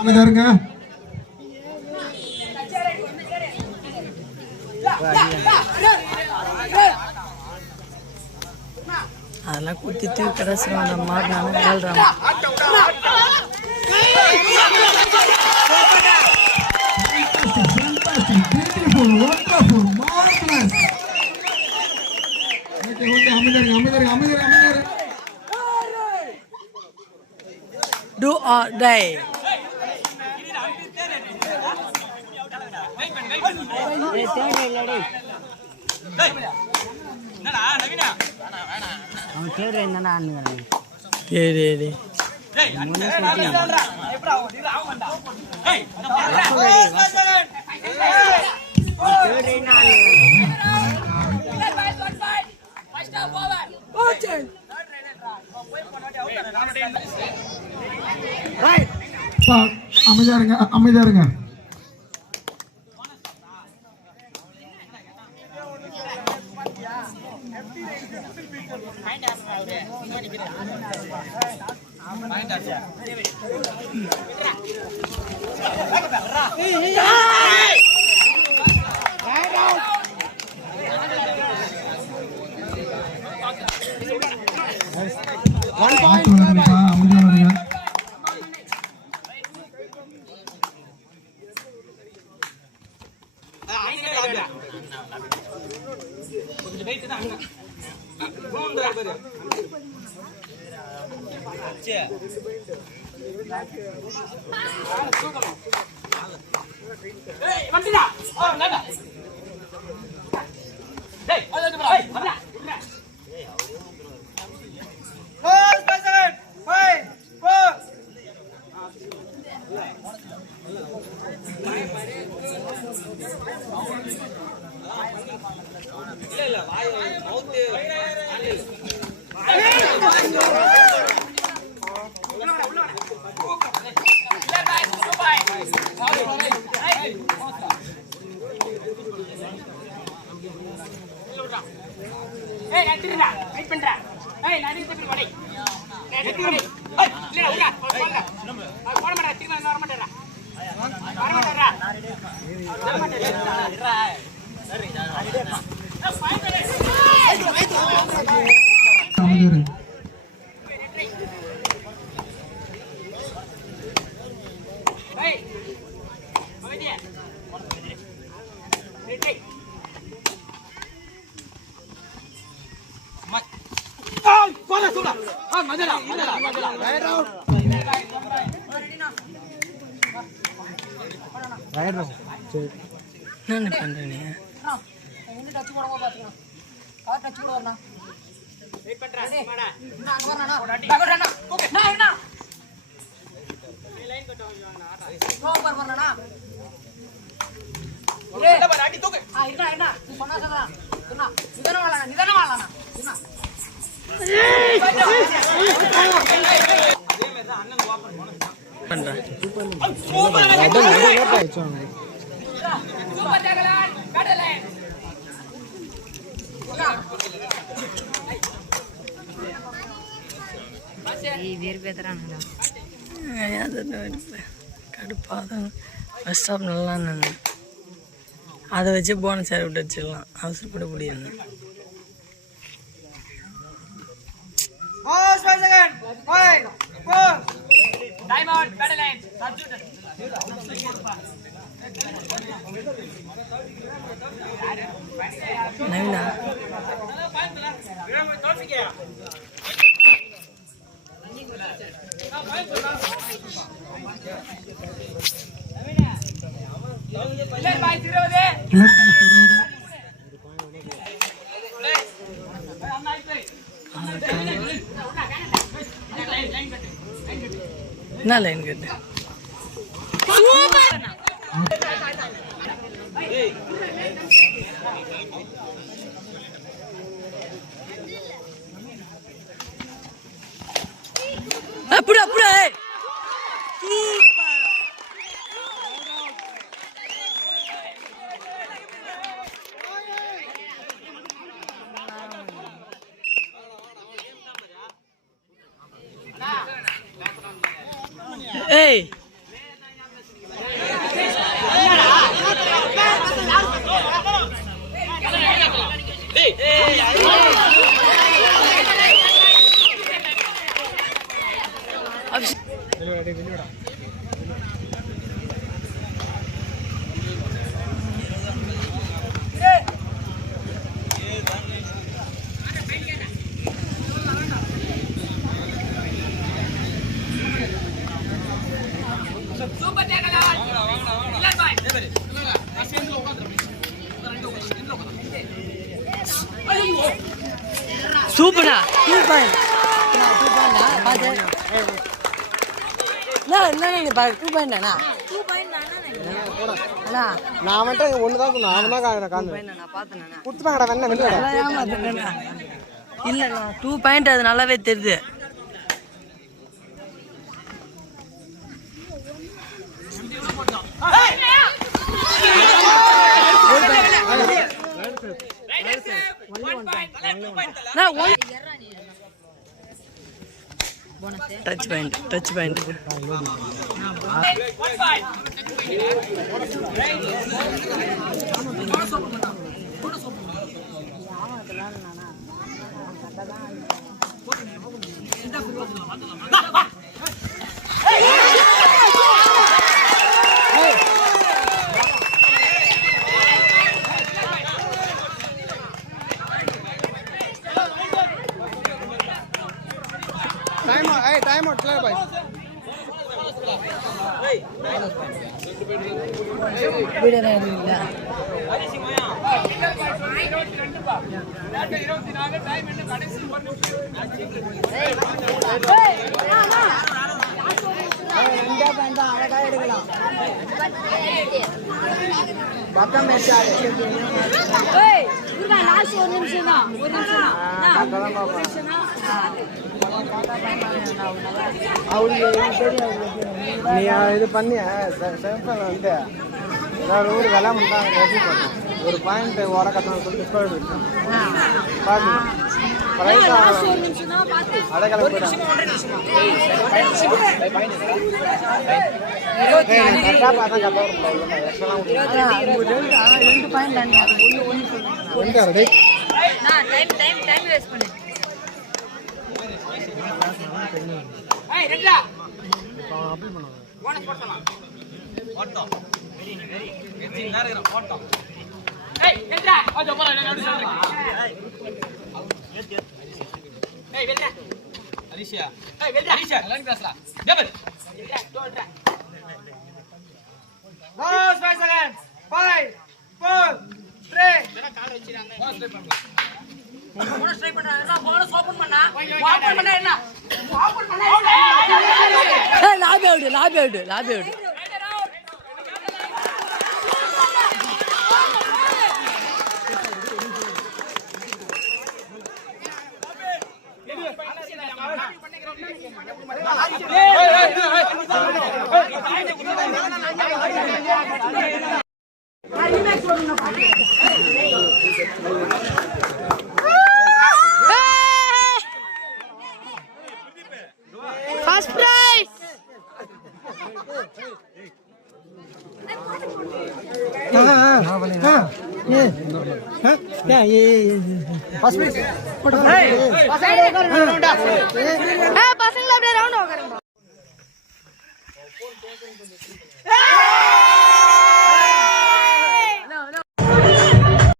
அமைதாருங்க. அதெல்லாம் குத்தி தூக்கி கடைசியில் அந்த மாறினாலும் விளையாடுறாங்க. Do or die. அமைதாருங்க. என்ன பண்றீங்க? கடுப்பாதான் பஸ் ஸ்டாப் நல்லா இருந்தாங்க. அதை வச்சு போனஸ் சேர விட்டு வச்சுக்கலாம். அவசரப்பட முடியாது. நவீனா என்ன லைன் கட்டு அப்படி அப்படி ஏய் சூப்பரா 2 பாயிண்ட் 2 பாயிண்டா பாத்து நீ பாரு 2 பாயிண்டானா 2 பாயிண்ட் அண்ணா நான் வந்துட்டு ஒன்று தான் சொன்னேன் அவன் தான் காந்து நான் பார்த்தேண்ணா கொடுத்துட்டாங்கடா வெண்ண வெளியோட இல்லைண்ணா 2 பாயிண்ட் அது நல்லாவே தெரியுது. டச் பாயிண்ட் टाइम आउट चला भाई வீடியோ எடுக்கல பக்கம் மேட்ச் ஆச்சு ஏய் குருவா லாஸ்ட் ஒரு நிமிஷம் தான் நீ இது பண்ணிய செல்ஃபோன் வந்து ஏதாவது ஒரு விலை முடிந்தாங்க ரெடி பண்ணேன் ஒரு பாயிண்ட் உரக்கத்தான் சொல்லிட்டு போயிடுச்சு பார்த்து ப்ரைஸ் அடைக்கலை போயிட்டாங்க கரெக்டாக பார்த்தா கரெக்டாக 2 பாயிண்ட் ஒன்று ரெடி டைம் வேஸ்ட் பண்ணு ஏய் ரெடிடா அப்ளை பண்ணுங்க போனஸ் போடலாம் போட்டோம் வெரி வெரி நேரா இருக்கற போட்டோம் ஏய் ரெடிடா அது போற நடு சொல்றேன் ஏய் வெல்டா அரிஷா ஏய் வெல்டா அரிஷா எல்லாரும் பேசறா டபுள் டோல்டா Last 5 seconds 5 4 3 என்ன கால் வச்சிராங்க போனஸ் ட்ரை பண்ணலாம் போனஸ் ட்ரை பண்றாங்க போனஸ் ஓபன் பண்ணா ஓபன் பண்ணா என்ன ஓபன் பண்ணா lobby out First prize. First place பசங்கள அப்படியே ரவுண்ட் உட்காருங்க